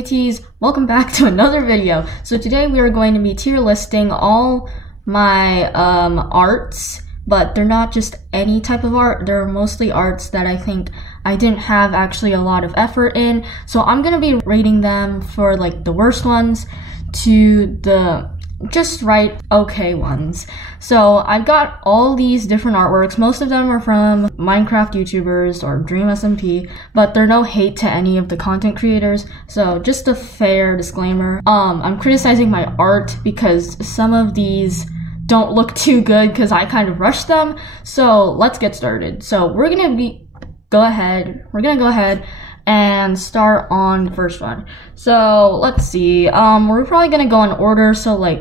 sweeties, welcome back to another video. So today we are going to be tier listing all my arts, but they're not just any type of art, they're mostly arts that I think I didn't have actually a lot of effort in. So I'm gonna be rating them for like the worst ones to the just right okay ones. So I've got all these different artworks. Most of them are from Minecraft YouTubers or DreamSMP, but they're no hate to any of the content creators. So just a fair disclaimer. I'm criticizing my art because some of these don't look too good because I kind of rushed them. So let's get started. So we're gonna go ahead and start on the first one. So let's see, we're probably gonna go in order, so like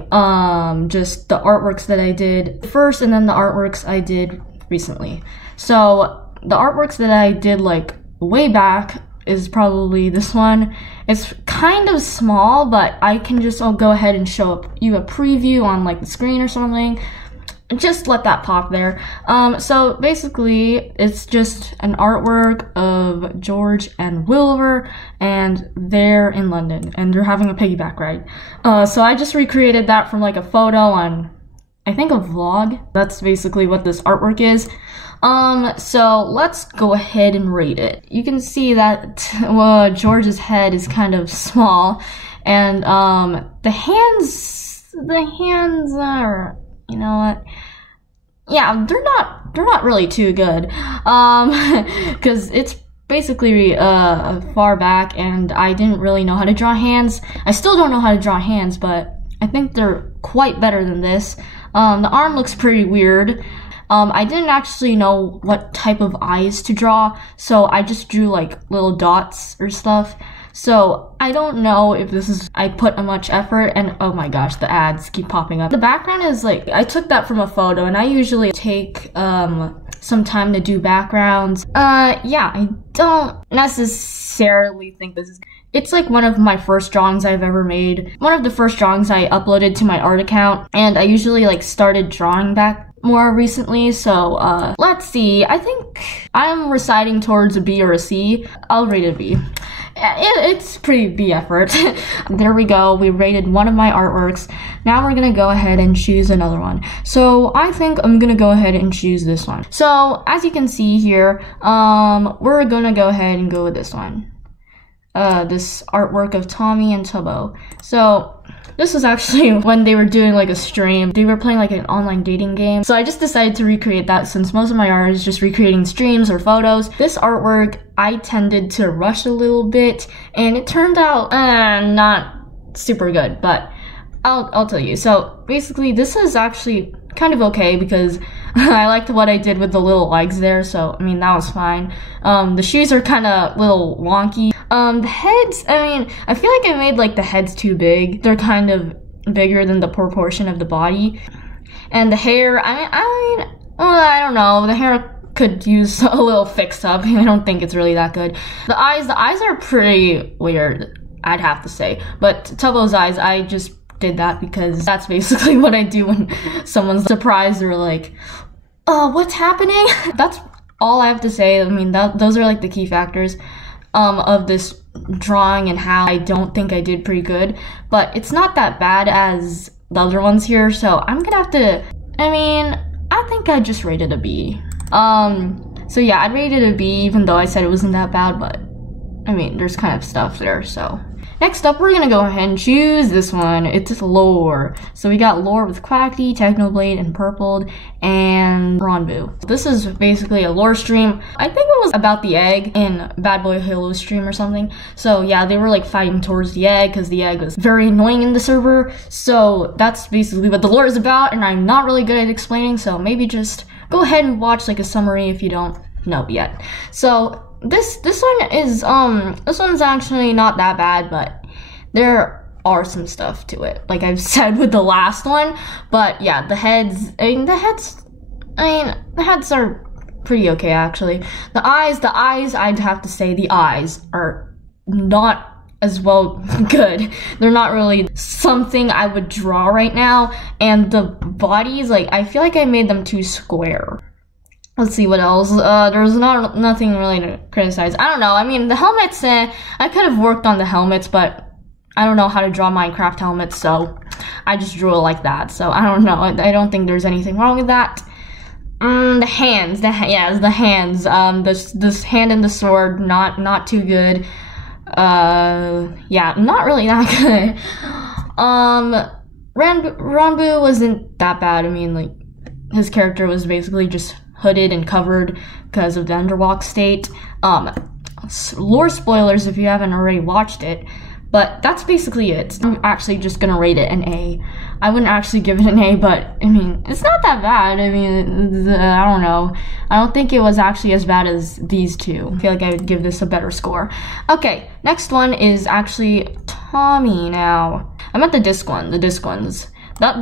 just the artworks that I did first and then the artworks I did recently. So the artworks that I did like way back is probably this one. It's kind of small, but I can just go ahead and show you a preview on like the screen or something. Just let that pop there. So basically, it's just an artwork of George and Wilbur, and they're in London, and they're having a piggyback ride. So I just recreated that from like a photo on, I think, a vlog. That's basically what this artwork is. So let's go ahead and rate it. You can see that George's head is kind of small, and the hands are, you know what? Yeah, they're not really too good. Because it's basically far back, and I didn't really know how to draw hands. I still don't know how to draw hands, but I think they're quite better than this. The arm looks pretty weird. I didn't actually know what type of eyes to draw, so I just drew like little dots or stuff. So I don't know if I put much effort, and oh my gosh, the ads keep popping up. The background is like, I took that from a photo, and I usually take some time to do backgrounds. Yeah, I don't necessarily think this is, it's like one of my first drawings I've ever made. One of the first drawings I uploaded to my art account, and I usually like started drawing back more recently, so let's see. I think I'm reciting towards a B or a C. I'll rate it a B. It's pretty B effort. There we go, we rated one of my artworks. Now we're gonna go ahead and choose another one. So I think I'm gonna go ahead and choose this one. So as you can see here, we're gonna go ahead and go with this one. This artwork of Tommy and Tubbo. So this was actually when they were doing like a stream. They were playing like an online dating game. So I just decided to recreate that since most of my art is just recreating streams or photos. This artwork, I tended to rush a little bit, and it turned out not super good, but I'll tell you. So basically this is actually kind of okay because I liked what I did with the little legs there, so I mean that was fine. The shoes are kind of little wonky. The heads, I mean, I feel like I made like the heads too big. They're kind of bigger than the proportion of the body. And the hair, I mean, I don't know, the hair could use a little fix up. I don't think it's really that good. The eyes are pretty weird, I'd have to say. But Tubbo's eyes, I just did that because that's basically what I do when someone's surprised or like, oh, what's happening? That's all I have to say. I mean, those are like the key factors of this drawing and how I don't think I did pretty good, but it's not that bad as the other ones here, so I'm gonna have to, I mean, I think I just rated a B. So yeah, I rated a B even though I said it wasn't that bad, but I mean, there's kind of stuff there, so. Next up, we're gonna go ahead and choose this one. It's lore. So we got lore with Quackity, Technoblade, and Purpled, and Ronbu. This is basically a lore stream. I think it was about the egg in Bad Boy Halo stream or something. So yeah, they were like fighting towards the egg because the egg was very annoying in the server. So that's basically what the lore is about, and I'm not really good at explaining, so maybe just go ahead and watch like a summary if you don't know yet. So this one is this one's actually not that bad, but there are some stuff to it, like I've said with the last one. But yeah, the heads are pretty okay actually. The eyes, I'd have to say the eyes are not as well good. They're not really something I would draw right now, and the bodies, like I feel like I made them too square. Let's see what else. There's nothing really to criticize. I don't know. I mean, the helmets, I could have worked on the helmets, but I don't know how to draw Minecraft helmets, so I just drew it like that. So I don't know. I don't think there's anything wrong with that. The hands. The hands. This hand and the sword, not too good. Yeah, not really that good. Ranbu wasn't that bad. I mean, like, his character was basically just hooded and covered because of the underwalk state. Lore spoilers if you haven't already watched it, but that's basically it. I'm actually just gonna rate it an A. I wouldn't actually give it an A, but I mean, it's not that bad. I mean, I don't know. I don't think it was actually as bad as these two. I feel like I would give this a better score. Okay, next one is actually Tommy now. I'm at the disc one, the disc ones.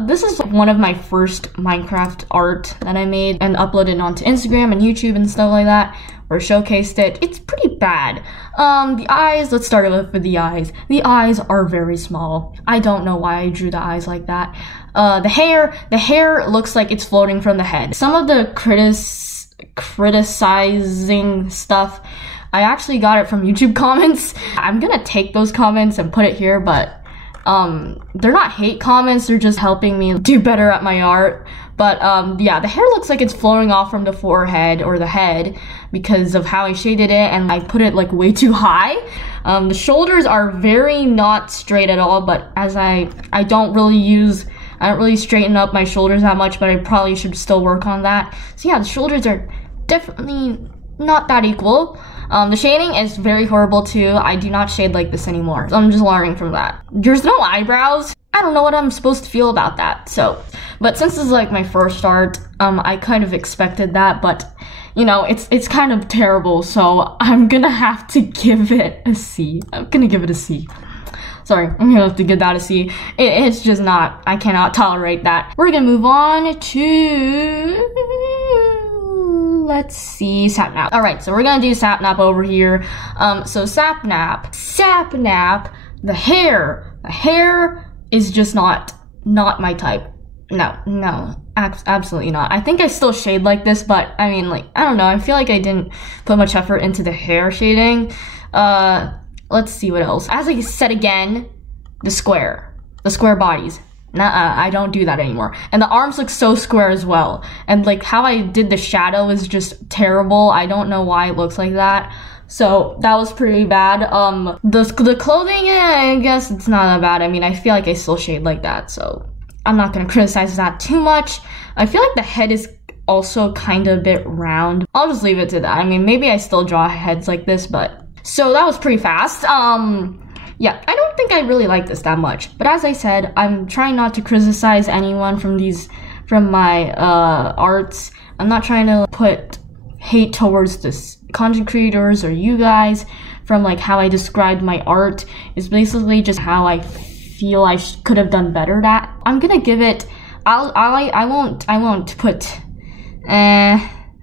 This is one of my first Minecraft art that I made and uploaded onto Instagram and YouTube and stuff like that, or showcased it. It's pretty bad. The eyes, let's start with the eyes. The eyes are very small. I don't know why I drew the eyes like that. The hair looks like it's floating from the head. Some of the criticizing stuff, I actually got it from YouTube comments. I'm gonna take those comments and put it here, but they're not hate comments, they're just helping me do better at my art. But yeah, the hair looks like it's flowing off from the forehead or the head because of how I shaded it, and I put it like way too high. The shoulders are very not straight at all, but as I don't really straighten up my shoulders that much, but I probably should still work on that. So yeah, the shoulders are definitely not that equal. The shading is very horrible too. I do not shade like this anymore. So I'm just learning from that. There's no eyebrows. I don't know what I'm supposed to feel about that. So, but since this is like my first art, I kind of expected that, but you know, it's kind of terrible. So I'm gonna have to give it a C. I'm gonna give it a C. Sorry, I'm gonna have to give that a C. It's just not, I cannot tolerate that. We're gonna move on to, let's see, Sapnap. All right, so we're gonna do Sapnap over here. So Sapnap, the hair is just not my type. No, absolutely not. I think I still shade like this, but I mean, like, I don't know. I feel like I didn't put much effort into the hair shading. Let's see what else. As I said again, the square bodies. Nuh-uh, I don't do that anymore. And the arms look so square as well. And like how I did the shadow is just terrible. I don't know why it looks like that. So that was pretty bad. The clothing, I guess it's not that bad. I mean, I feel like I still shade like that, so I'm not gonna criticize that too much. I feel like the head is also kind of a bit round. I'll just leave it to that. I mean, maybe I still draw heads like this, but so that was pretty fast. Yeah, I don't think I really like this that much. But as I said, I'm trying not to criticize anyone from my arts. I'm not trying to put hate towards this content creators or you guys from like how I described my art. It's basically just how I feel I could have done better at. I'm gonna give it, I won't put,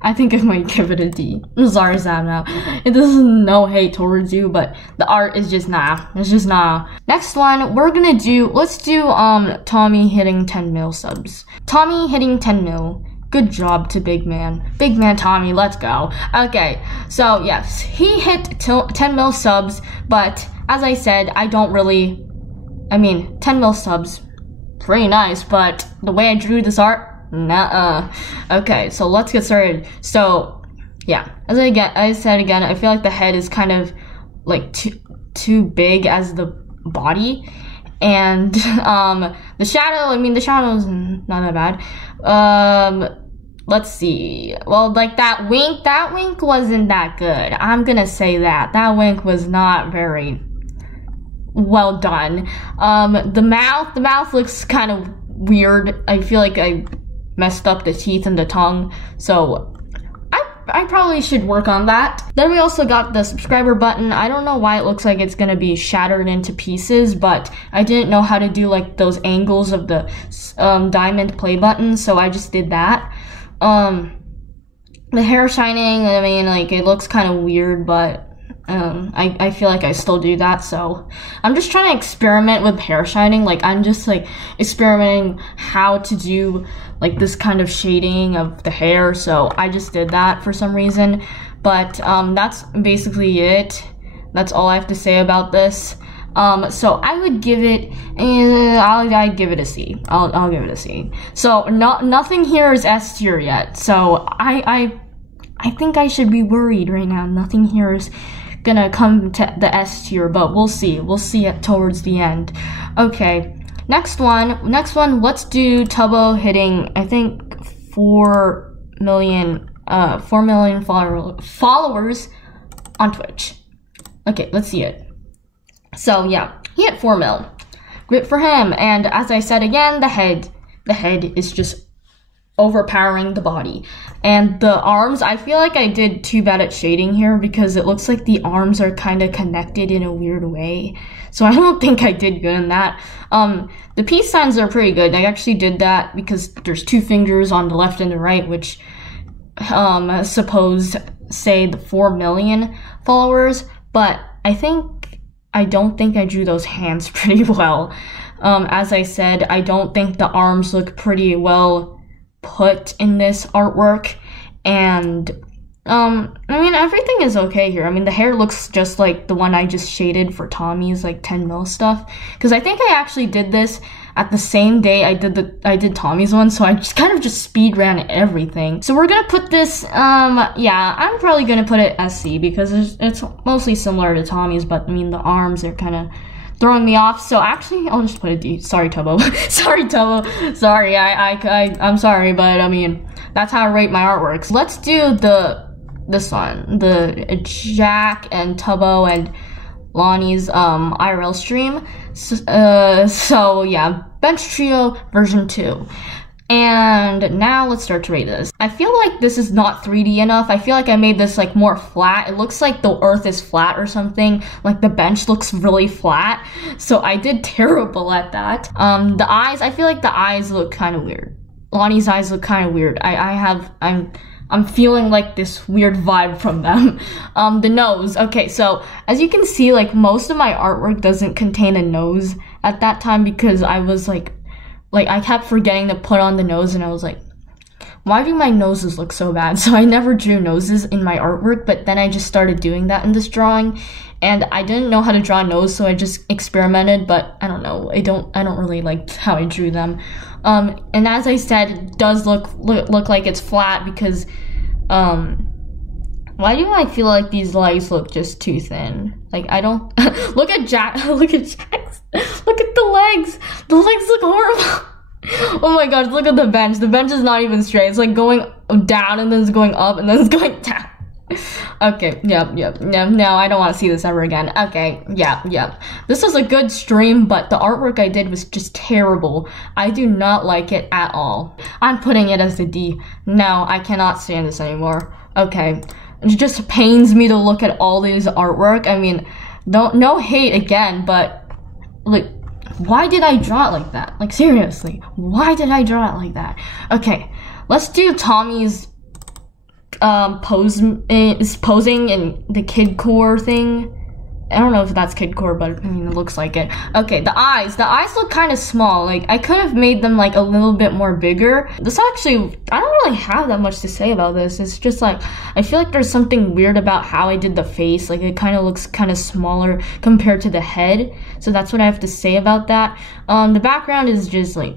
I think I might give it a D. I'm sorry, Sam, now. It is no hate towards you, but the art is just nah. It's just nah. Next one, let's do Tommy hitting 10 mil subs. Tommy hitting 10 mil. Good job to Big Man. Big Man Tommy, let's go. Okay, so yes, he hit 10 mil subs, but as I said, I mean, 10 mil subs, pretty nice, but the way I drew this art, nuh-uh. Okay, so let's get started. So, yeah, as I said again, I feel like the head is kind of like too big as the body, and the shadow. I mean, the shadow is not that bad. Let's see. Well, like that wink wasn't that good. I'm gonna say that wink was not very well done. The mouth looks kind of weird. I feel like I messed up the teeth and the tongue, so I probably should work on that. Then we also got the subscriber button. I don't know why it looks like it's gonna be shattered into pieces, but I didn't know how to do like those angles of the diamond play button, so I just did that. The hair shining, I mean, like, it looks kind of weird, but I feel like I still do that, so I'm just trying to experiment with hair shining. Like, I'm just like experimenting how to do like this kind of shading of the hair, so I just did that for some reason. But that's basically it. That's all I have to say about this. So I would give it, I'd give it a C. I'll give it a C. So nothing here is S tier yet. So I think I should be worried right now. Nothing here is gonna come to the S tier, but we'll see. We'll see it towards the end. Okay, next one. Let's do Tubbo hitting, I think, 4 million followers on Twitch. Okay, let's see it. So yeah, he hit 4 mil. Great for him. And as I said again, the head is just overpowering the body. And the arms, I feel like I did too bad at shading here because it looks like the arms are kind of connected in a weird way. So I don't think I did good in that. The peace signs are pretty good. I actually did that because there's 2 fingers on the left and the right, which suppose say the 4 million followers, but I don't think I drew those hands pretty well. As I said, I don't think the arms look pretty well put in this artwork, and I mean, everything is okay here. I mean, the hair looks just like the one I just shaded for Tommy's like 10 mil stuff, because I think I actually did this at the same day I did Tommy's one, so I just kind of speed ran everything. So we're gonna put this, yeah, I'm probably gonna put it SC because it's mostly similar to Tommy's, but I mean, the arms are kind of throwing me off, so actually I'll just put a D. Sorry, Tubbo. Sorry, Tubbo. Sorry, I'm sorry, but I mean, that's how I rate my artworks. Let's do this one, the Jack and Tubbo and Lonnie's IRL stream. So yeah, Bench Trio version 2. And now let's start to rate this. I feel like this is not 3D enough. I feel like I made this like more flat. It looks like the earth is flat or something. Like the bench looks really flat. So I did terrible at that. The eyes, I feel like the eyes look kind of weird. Lonnie's eyes look kind of weird. I'm feeling like this weird vibe from them. The nose. Okay, so as you can see, like most of my artwork doesn't contain a nose at that time because I was like I kept forgetting to put on the nose, and I was like, why do my noses look so bad? So I never drew noses in my artwork, but then I just started doing that in this drawing, and I didn't know how to draw a nose, so I just experimented, but I don't know, I don't really like how I drew them. And as I said, it does look like it's flat because, why do I feel like these legs look just too thin? Like, I don't, look at Jack, look at Jack's, look at the legs look horrible. Oh my gosh, look at the bench is not even straight, it's like going down and then it's going up and then it's going down. Okay, yep, no, I don't want to see this ever again. Okay, yeah. This was a good stream, but the artwork I did was just terrible. I do not like it at all. I'm putting it as a D. No, I cannot stand this anymore. Okay. It just pains me to look at all these artwork. I mean, no hate again, but like, why did I draw it like that? Like, seriously, why did I draw it like that? Okay, let's do Tommy's posing in the kid core thing. I don't know if that's kid core, but I mean, it looks like it. Okay, the eyes look kind of small. Like, I could have made them like a little bit more bigger. This actually, I don't really have that much to say about this. It's just like, I feel like there's something weird about how I did the face. Like, it kind of looks kind of smaller compared to the head. So that's what I have to say about that. The background is just like,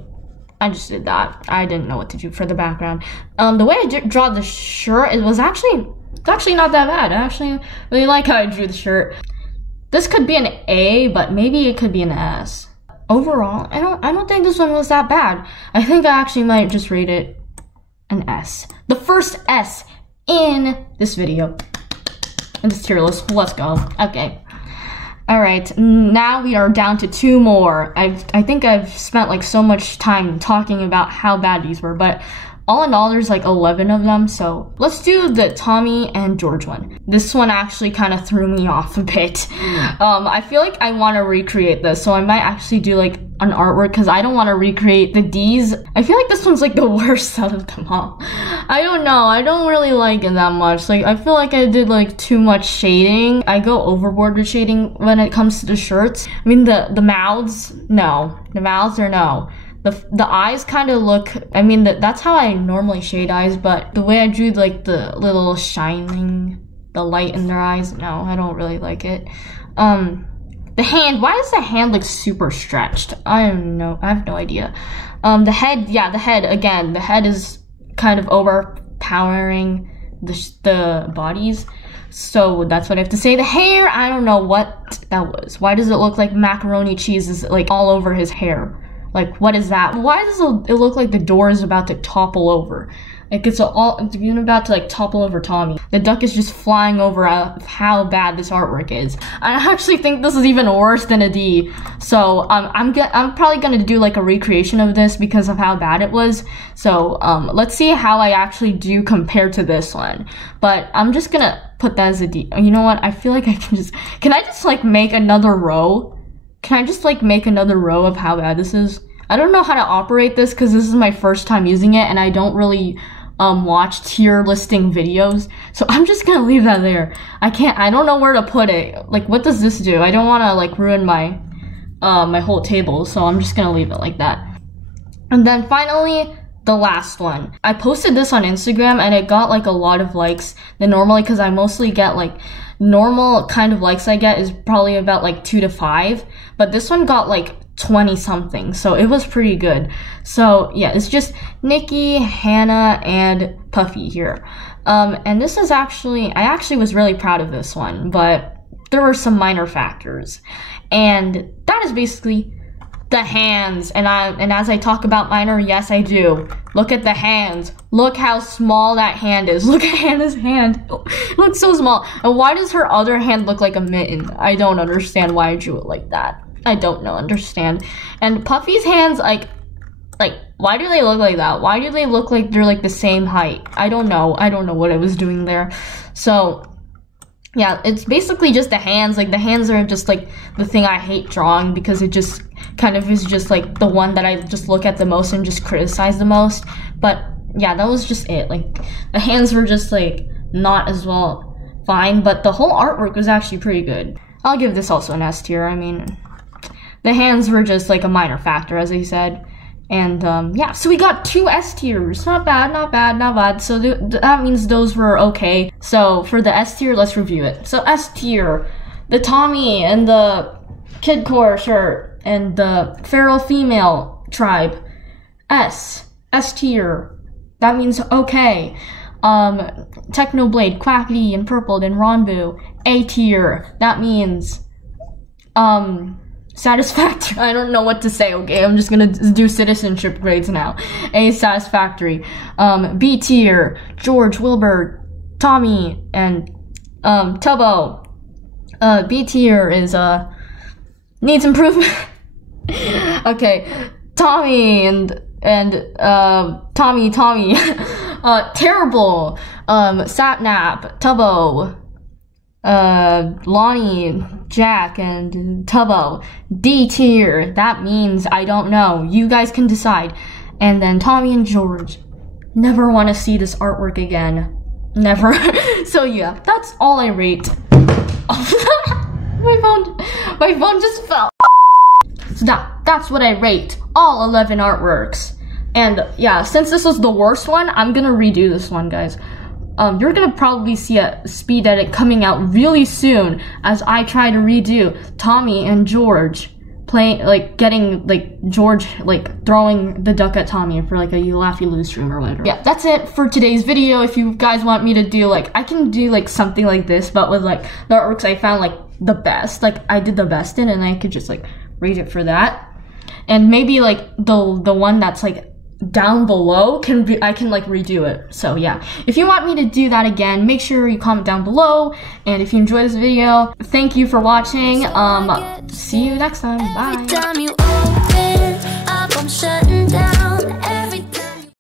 I just did that. I didn't know what to do for the background. The way I draw the shirt, it's actually not that bad. I actually really like how I drew the shirt. This could be an A, but maybe it could be an S. Overall, I don't think this one was that bad. I think I actually might just rate it an S. The first S in this video. In this tier list. Let's go. Okay. Alright, now we are down to 2 more. I think I've spent like so much time talking about how bad these were, but all in all, there's like 11 of them, so let's do the Tommy and George one. This one actually kind of threw me off a bit. I feel like I want to recreate this, so I might actually do like an artwork because I don't want to recreate the D's. I feel like this one's like the worst out of them all. I don't know, I don't really like it that much. Like, I feel like I did like too much shading. I go overboard with shading when it comes to the shirts. I mean, the mouths, no. The mouths are no. The eyes kind of look, I mean, that's how I normally shade eyes, but the way I drew like the little shining, the light in their eyes, no, I don't really like it. The hand, why does the hand look super stretched? I have no idea. The head, yeah, the head, again, the head is kind of overpowering the bodies. So that's what I have to say. The hair, I don't know what that was. Why does it look like macaroni cheese is like all over his hair? Like, what is that? Why does it look like the door is about to topple over? Like, it's even about to like topple over Tommy. The duck is just flying over how bad this artwork is. I actually think this is even worse than a D. So I'm probably gonna do like a recreation of this because of how bad it was. So let's see how I actually do compared to this one. But I'm just gonna put that as a D. You know what? I feel like I can I just like make another row? Can I just like make another row of how bad this is? I don't know how to operate this because this is my first time using it and I don't really watch tier listing videos. So I'm just gonna leave that there. I don't know where to put it. Like, what does this do? I don't wanna like ruin my my whole table, so I'm just gonna leave it like that. And then finally, the last one. I posted this on Instagram and it got like a lot of likes than normally because I mostly get like normal kind of likes I get is probably about like 2 to 5, but this one got like 20 something, so it was pretty good. So yeah, it's just Nikki, Hannah, and Puffy here. And this is I actually was really proud of this one, but there were some minor factors. And that is basically the hands. And as I talk about minor, yes I do. Look at the hands. Look how small that hand is. Look at Hannah's hand. It looks so small. And why does her other hand look like a mitten? I don't understand why I drew it like that. I don't understand. And Puffy's hands, like, why do they look like that? Why do they look like they're like the same height? I don't know what I was doing there. So yeah, it's basically just the hands. Like, the hands are just like the thing I hate drawing because it just kind of is just like the one that I just look at the most and just criticize the most. But yeah, that was just it. Like, the hands were just like not as well fine, but the whole artwork was actually pretty good. I'll give this also an S tier. I mean, the hands were just like a minor factor, as I said. And yeah, so we got 2 S tiers. Not bad. So that means those were okay. So for the S tier, let's review it. So S tier, the Tommy and the Kid Core shirt and the feral female tribe. S tier. That means okay. Technoblade, Quackity, and Purpled, and Ronbu. A tier. That means satisfactory. I don't know what to say, okay? I'm just gonna do citizenship grades now. A, satisfactory. B tier, George, Wilbur, Tommy, and Tubbo. B tier is needs improvement. Okay, Tommy and Tommy. Terrible. Satnap, Tubbo, Lonnie, Jack, and Tubbo. D tier, that means I don't know. You guys can decide. And then Tommy and George. Never want to see this artwork again. Never. So yeah, that's all I rate. My phone just fell. So that's what I rate all 11 artworks. And yeah, since this was the worst one, I'm gonna redo this one, guys. You're gonna probably see a speed edit coming out really soon as I try to redo Tommy and George playing, like, getting, like, George, like, throwing the duck at Tommy for, like, a You Laugh, You Lose stream or whatever. Yeah, that's it for today's video. If you guys want me to do, like, I can do, like, something like this, but with, like, the artworks I found, like, the best. Like, I did the best in, and I could just, like, rate it for that. And maybe, like, the one that's, like, down below I can like redo it. So yeah, if you want me to do that again, make sure you comment down below. And if you enjoyed this video, thank you for watching. See you next time. Bye.